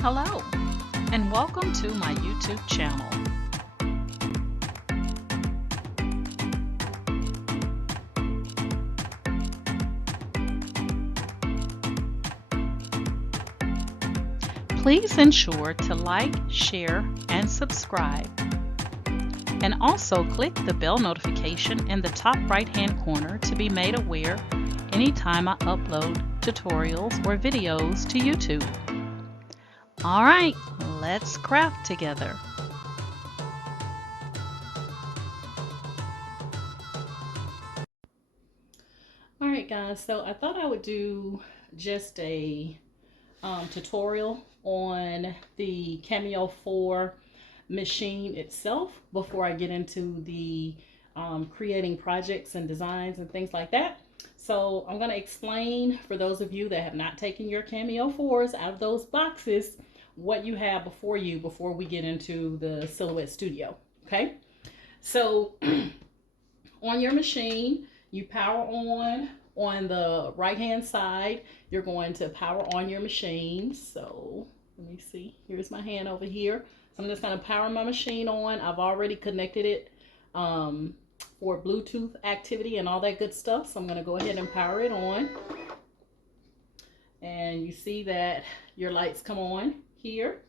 Hello, and welcome to my YouTube channel. Please ensure to like, share, and subscribe. And also click the bell notification in the top right-hand corner to be made aware anytime I upload tutorials or videos to YouTube. All right, let's craft together. All right, guys, so I thought I would do just a tutorial on the Cameo 4 machine itself before I get into the creating projects and designs and things like that. So I'm going to explain for those of you that have not taken your Cameo 4s out of those boxes what you have before you before we get into the Silhouette Studio. Okay, so on your machine, you power on the right hand side. You're going to power on your machine. So let me see, here's my hand over here. So I'm just going to power my machine on. I've already connected it for Bluetooth activity and all that good stuff. So I'm going to go ahead and power it on. And you see that your lights come on here.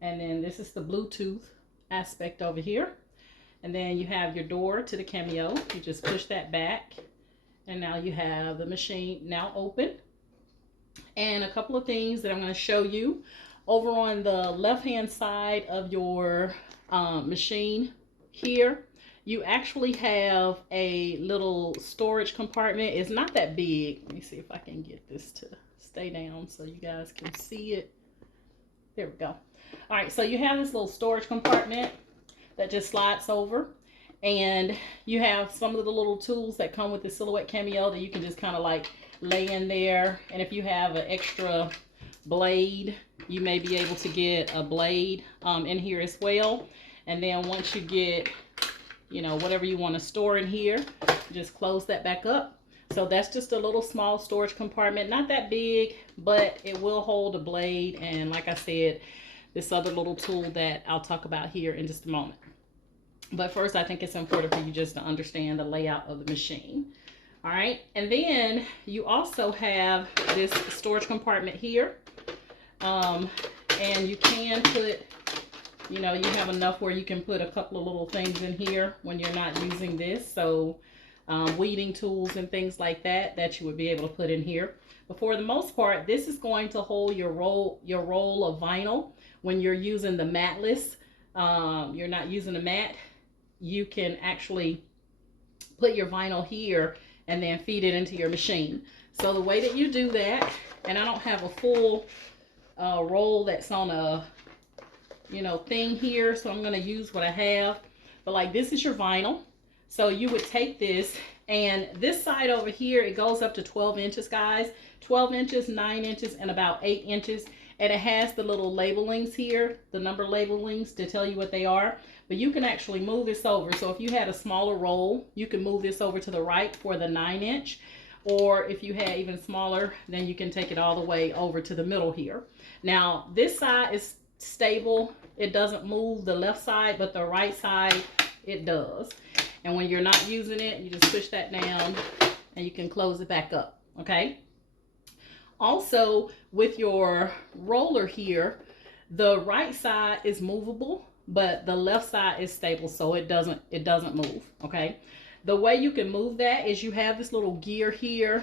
And then this is the Bluetooth aspect over here. And then you have your door to the Cameo. You just push that back. And now you have the machine now open. And a couple of things that I'm going to show you. Over on the left-hand side of your machine here, you actually have a little storage compartment. It's not that big. Let me see if I can get this to stay down so you guys can see it. There we go. All right, so you have this little storage compartment that just slides over, and you have some of the little tools that come with the Silhouette Cameo that you can just kind of like lay in there. And if you have an extra blade, you may be able to get a blade in here as well. And then once you get, you know, whatever you want to store in here, just close that back up. So that's just a little small storage compartment, not that big, but it will hold a blade, and like I said, this other little tool that I'll talk about here in just a moment. But first, I think it's important for you just to understand the layout of the machine. All right, and then you also have this storage compartment here. And you can put, you know, you have enough where you can put a couple of little things in here when you're not using this. So weeding tools and things like that you would be able to put in here. But for the most part, this is going to hold your roll of vinyl when you're using the matless. You're not using a mat. You can actually put your vinyl here and then feed it into your machine. So the way that you do that, and I don't have a full roll that's on a, you know, thing here, so I'm going to use what I have. But like, this is your vinyl. So you would take this, and this side over here, it goes up to 12 inches, guys. 12 inches, 9 inches, and about 8 inches. And it has the little labelings here, the number labelings to tell you what they are. But you can actually move this over. So if you had a smaller roll, you can move this over to the right for the 9-inch. Or if you had even smaller, then you can take it all the way over to the middle here. Now, this side is stable. It doesn't move the left side, but the right side, it does. And when you're not using it, you just push that down and you can close it back up, okay? Also, with your roller here, the right side is movable, but the left side is stable, so it doesn't move, okay? The way you can move that is you have this little gear here.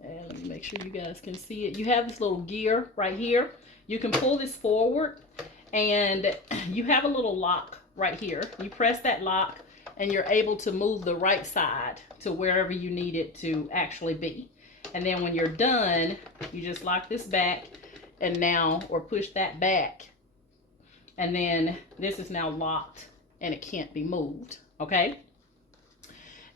And let me make sure you guys can see it. You have this little gear right here. You can pull this forward, and you have a little lock right here. You press that lock, and you're able to move the right side to wherever you need it to actually be. And then when you're done, you just lock this back and now, or push that back. And then this is now locked and it can't be moved, okay?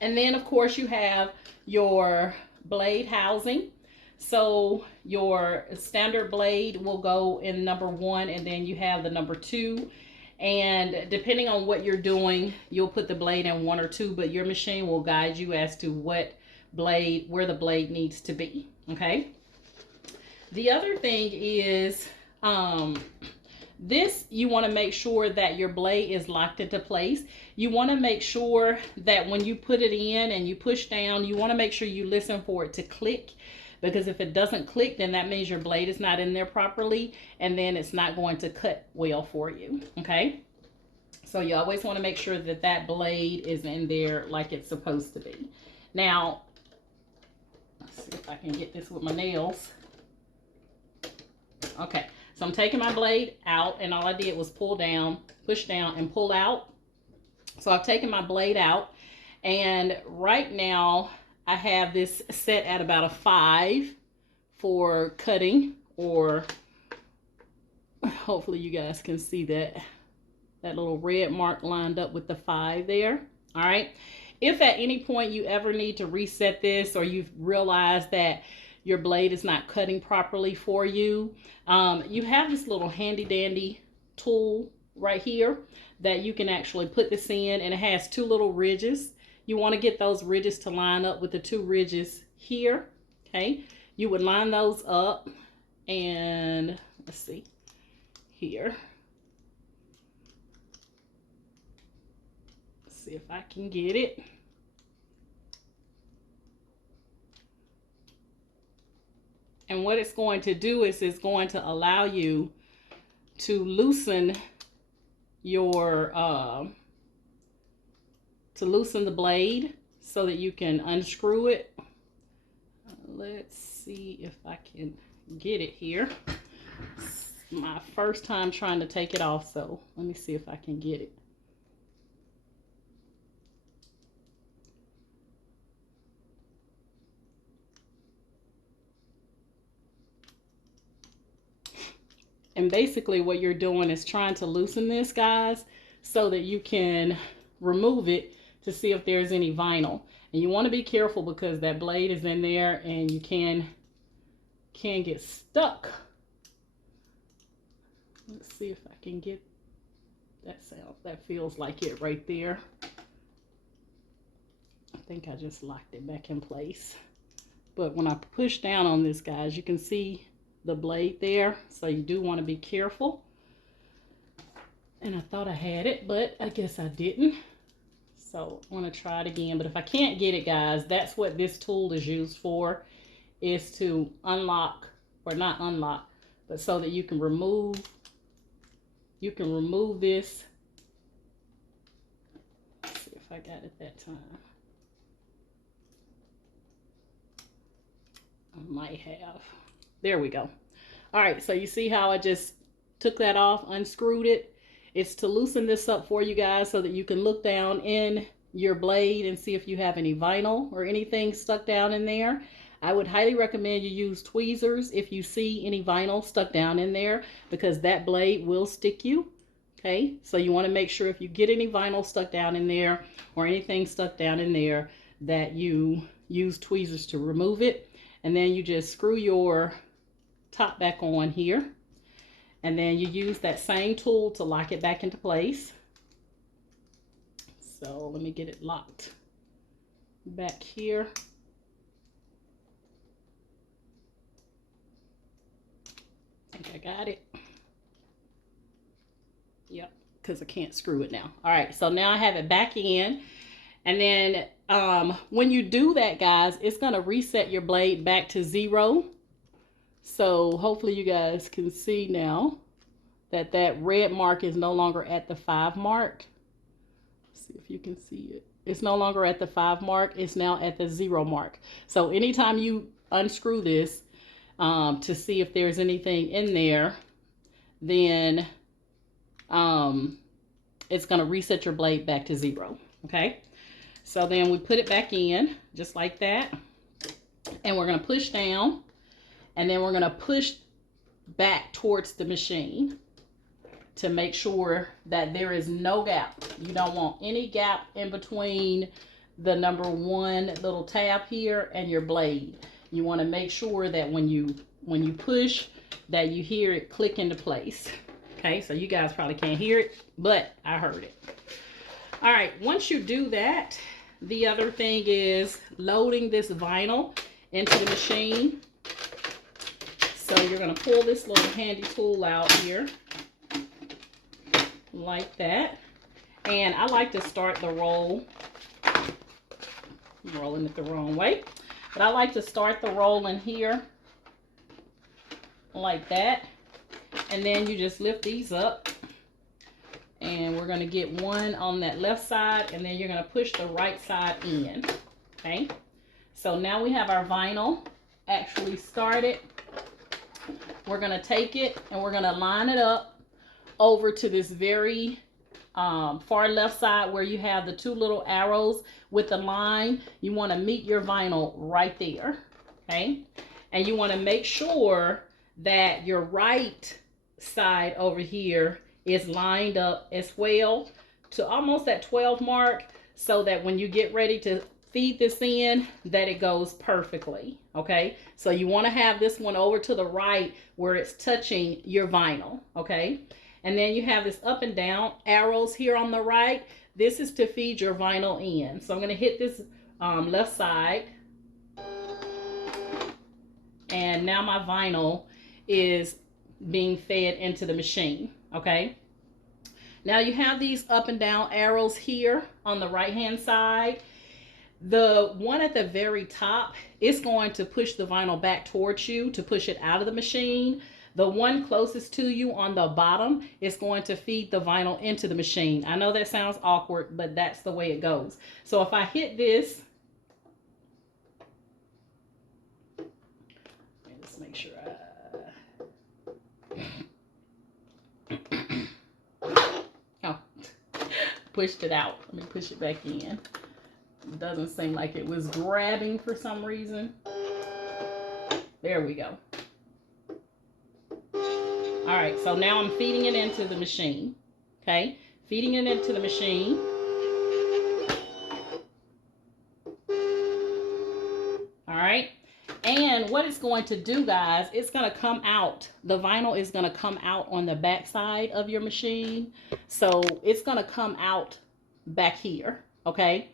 And then of course you have your blade housing. So your standard blade will go in number 1, and then you have the number 2. And depending on what you're doing, you'll put the blade in 1 or 2, but your machine will guide you as to what blade, where the blade needs to be, okay? The other thing is This, you want to make sure that your blade is locked into place. You want to make sure that when you put it in and you push down, you want to make sure you listen for it to click, because if it doesn't click, then that means your blade is not in there properly, and then it's not going to cut well for you, okay? So you always want to make sure that that blade is in there like it's supposed to be. Now, let's see if I can get this with my nails. Okay, so I'm taking my blade out, and all I did was pull down, push down, and pull out. So I've taken my blade out, and right now I have this set at about a 5 for cutting, or hopefully you guys can see that little red mark lined up with the 5 there. All right. If at any point you ever need to reset this, or you've realized that your blade is not cutting properly for you, you have this little handy dandy tool right here that you can actually put this in, and it has 2 little ridges. You want to get those ridges to line up with the 2 ridges here. Okay, you would line those up, and let's see here. Let's see if I can get it. And what it's going to do is it's going to allow you to loosen your the blade so that you can unscrew it. Let's see if I can get it here. It's my first time trying to take it off, so let me see if I can get it. And basically what you're doing is trying to loosen this, guys, so that you can remove it to see if there's any vinyl. And you want to be careful because that blade is in there and you can get stuck. Let's see if I can get that sound. That feels like it right there. I think I just locked it back in place. But when I push down on this, guys, you can see the blade there, so you do want to be careful. And I thought I had it, but I guess I didn't. So I want to try it again. But if I can't get it, guys, that's what this tool is used for, is to unlock, or not unlock, but so that you can remove this. Let's see if I got it that time. I might have. There we go. All right, so you see how I just took that off, unscrewed it. It's to loosen this up for you guys so that you can look down in your blade and see if you have any vinyl or anything stuck down in there. I would highly recommend you use tweezers if you see any vinyl stuck down in there, because that blade will stick you. Okay, so you want to make sure if you get any vinyl stuck down in there or anything stuck down in there that you use tweezers to remove it. And then you just screw your top back on here, and then you use that same tool to lock it back into place. So let me get it locked back here. I think I got it. Yep, because I can't screw it now. All right, so now I have it back in. And then when you do that, guys, it's going to reset your blade back to 0. So hopefully you guys can see now that that red mark is no longer at the 5 mark. Let's see if you can see it. It's no longer at the 5 mark. It's now at the 0 mark. So anytime you unscrew this to see if there's anything in there, then it's going to reset your blade back to 0. Okay. So then we put it back in just like that. And we're going to push down. And then we're going to push back towards the machine to make sure that there is no gap. You don't want any gap in between the number 1 little tab here and your blade. You want to make sure that when you push, that you hear it click into place. Okay, so you guys probably can't hear it, but I heard it. All right, once you do that, the other thing is loading this vinyl into the machine. So you're going to pull this little handy tool out here. like that. And I like to start the roll. I'm rolling it the wrong way. But I like to start the roll in here like that. And then you just lift these up. And we're going to get one on that left side. And then you're going to push the right side in. Okay. So now we have our vinyl actually started. We're going to take it and we're going to line it up over to this very far left side where you have the two little arrows with the line. You want to meet your vinyl right there. Okay. And you want to make sure that your right side over here is lined up as well to almost that 12 mark, so that when you get ready to feed this in, that it goes perfectly. Okay, so you want to have this one over to the right where it's touching your vinyl. Okay, and then you have this up and down arrows here on the right. This is to feed your vinyl in. So I'm going to hit this left side, and now my vinyl is being fed into the machine. Okay, now you have these up and down arrows here on the right hand side. The one at the very top is going to push the vinyl back towards you to push it out of the machine. The one closest to you on the bottom is going to feed the vinyl into the machine. I know that sounds awkward, but that's the way it goes. So if I hit this, let's make sure pushed it out. Let me push it back in. It doesn't seem like it was grabbing for some reason. There we go. All right, so now I'm feeding it into the machine. Okay, feeding it into the machine. All right, and what it's going to do, guys, it's going to come out. The vinyl is going to come out on the back side of your machine. So it's going to come out back here. Okay,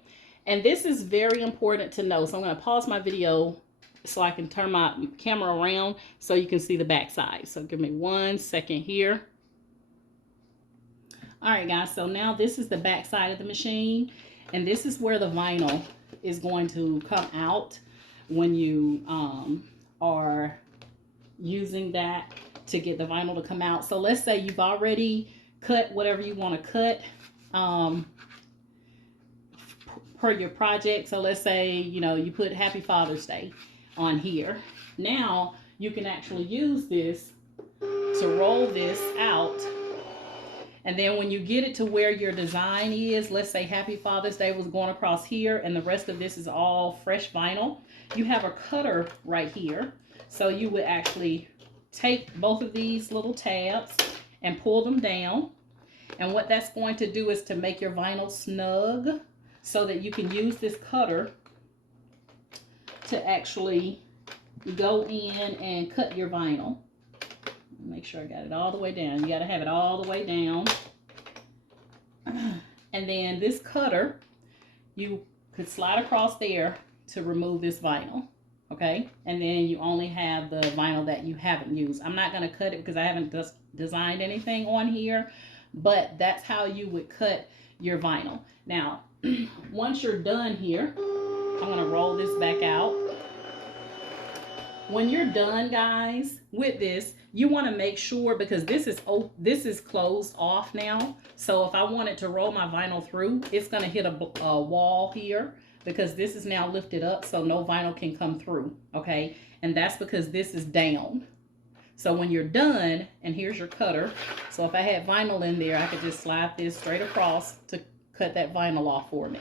and this is very important to know. So I'm going to pause my video so I can turn my camera around so you can see the back side. So give me 1 second here. All right, guys, so now this is the back side of the machine, and this is where the vinyl is going to come out when you are using that to get the vinyl to come out. So let's say you've already cut whatever you want to cut per your project. So let's say, you know, you put Happy Father's Day on here. Now you can actually use this to roll this out. And then when you get it to where your design is, let's say Happy Father's Day was going across here and the rest of this is all fresh vinyl, you have a cutter right here. So you would actually take both of these little tabs and pull them down. And what that's going to do is to make your vinyl snug so that you can use this cutter to actually go in and cut your vinyl. Make sure I got it all the way down. You got to have it all the way down. And then this cutter, you could slide across there to remove this vinyl. Okay, and then you only have the vinyl that you haven't used. I'm not going to cut it because I haven't designed anything on here, but that's how you would cut your vinyl. Now, once you're done here, I'm going to roll this back out. When you're done, guys, with this, you want to make sure, because this is closed off now. So if I wanted to roll my vinyl through, it's going to hit a wall here, because this is now lifted up so no vinyl can come through. Okay, and that's because this is down. So when you're done, and here's your cutter, so if I had vinyl in there, I could just slide this straight across to cut that vinyl off for me.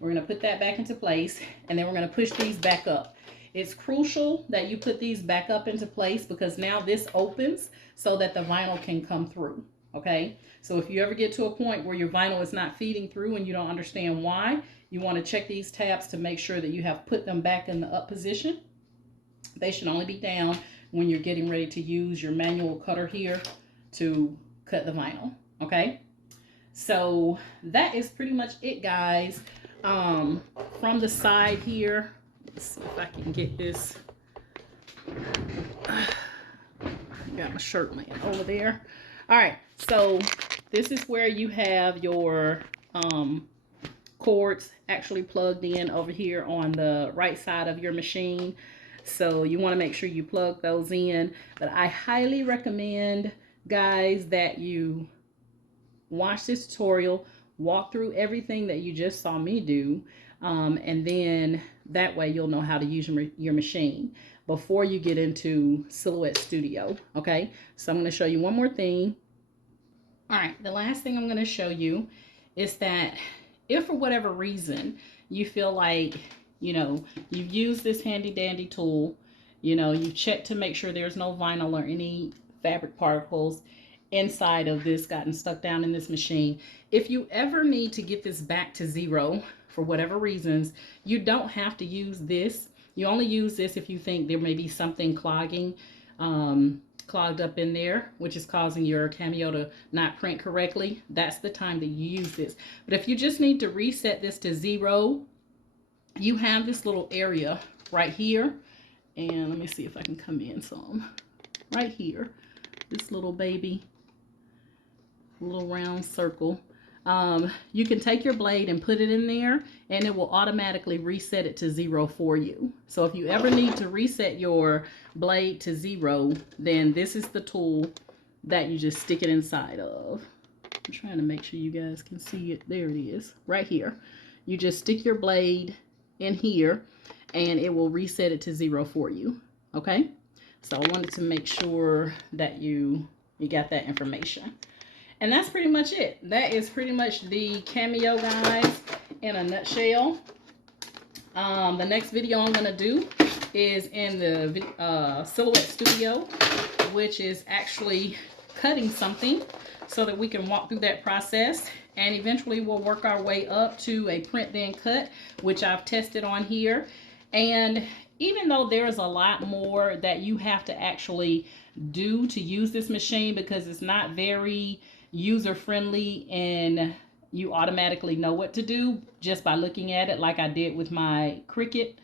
We're going to put that back into place, and then we're going to push these back up. It's crucial that you put these back up into place, because now this opens so that the vinyl can come through. Okay, so if you ever get to a point where your vinyl is not feeding through and you don't understand why, you want to check these tabs to make sure that you have put them back in the up position. They should only be down when you're getting ready to use your manual cutter here to cut the vinyl. Okay, so that is pretty much it, guys. From the side here, let's see if I can get this. Got my shirt laying over there. All right, so This is where you have your cords actually plugged in over here on the right side of your machine. So you want to make sure you plug those in. But I highly recommend, guys, that you watch this tutorial, walk through everything that you just saw me do, and then that way you'll know how to use your machine before you get into Silhouette Studio. Okay, so I'm going to show you one more thing. All right, the last thing I'm going to show you is that if for whatever reason you feel like, you know, you've used this handy dandy tool, you know, you check to make sure there's no vinyl or any fabric particles inside of this gotten stuck down in this machine. If you ever need to get this back to zero for whatever reasons, you don't have to use this. You only use this if you think there may be something clogged up in there, which is causing your Cameo to not print correctly. That's the time that you use this. But if you just need to reset this to zero, you have this little area right here. And let me see if I can come in some. Right here, this little baby, little round circle. You can take your blade and put it in there, and it will automatically reset it to zero for you. So if you ever need to reset your blade to zero, then this is the tool that you just stick it inside of. I'm trying to make sure you guys can see it. There it is, right here. You just stick your blade in here, and it will reset it to zero for you. Okay, so I wanted to make sure that you got that information. And that's pretty much it. That is pretty much the Cameo, guys, in a nutshell. The next video I'm going to do is in the Silhouette Studio, which is actually cutting something so that we can walk through that process. And eventually we'll work our way up to a print then cut, which I've tested on here. And even though there's a lot more that you have to actually do to use this machine, because it's not very user-friendly and you automatically know what to do just by looking at it, like I did with my Cricut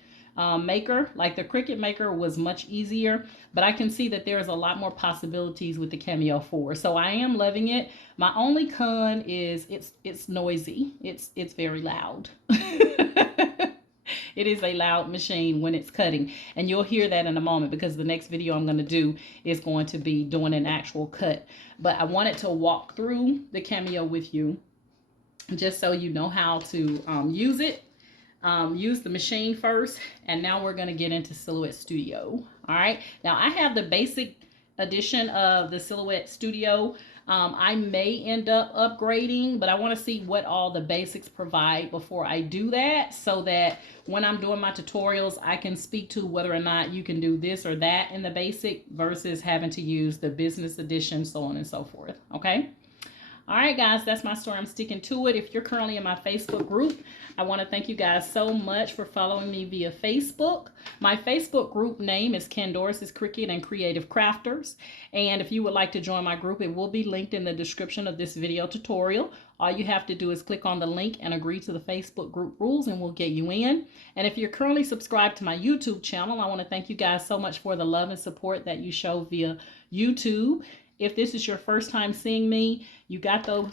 maker. Like the Cricut maker was much easier, but I can see that there's a lot more possibilities with the Cameo 4. So I am loving it. My only con is it's noisy. It's very loud. It is a loud machine when it's cutting, and you'll hear that in a moment because the next video I'm going to do is going to be doing an actual cut. But I wanted to walk through the Cameo with you just so you know how to use it. Use the machine first, and now we're going to get into Silhouette Studio. All right, now I have the basic edition of the Silhouette Studio. I may end up upgrading, but I want to see what all the basics provide before I do that, so that when I'm doing my tutorials, I can speak to whether or not you can do this or that in the basic versus having to use the business edition, so on and so forth. Okay. All right, guys, that's my story. I'm sticking to it. If you're currently in my Facebook group, I want to thank you guys so much for following me via Facebook. My Facebook group name is Candoris's Cricut and Creative Crafters. And if you would like to join my group, it will be linked in the description of this video tutorial. All you have to do is click on the link and agree to the Facebook group rules, and we'll get you in. And if you're currently subscribed to my YouTube channel, I want to thank you guys so much for the love and support that you show via YouTube. If this is your first time seeing me, you got the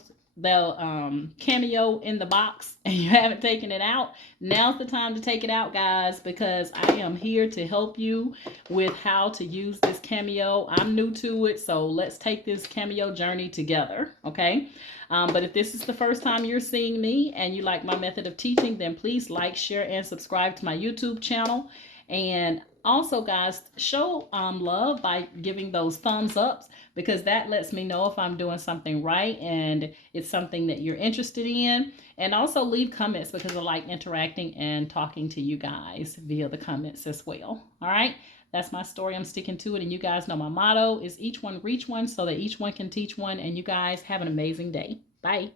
Cameo in the box and you haven't taken it out, now's the time to take it out, guys, because I am here to help you with how to use this Cameo. I'm new to it, so let's take this Cameo journey together, okay? But if this is the first time you're seeing me and you like my method of teaching, then please like, share, and subscribe to my YouTube channel. And also, guys, show love by giving those thumbs ups, because that lets me know if I'm doing something right and it's something that you're interested in. And also leave comments, because I like interacting and talking to you guys via the comments as well. All right, that's my story. I'm sticking to it. And you guys know my motto is each one reach one, so that each one can teach one. And you guys have an amazing day. Bye.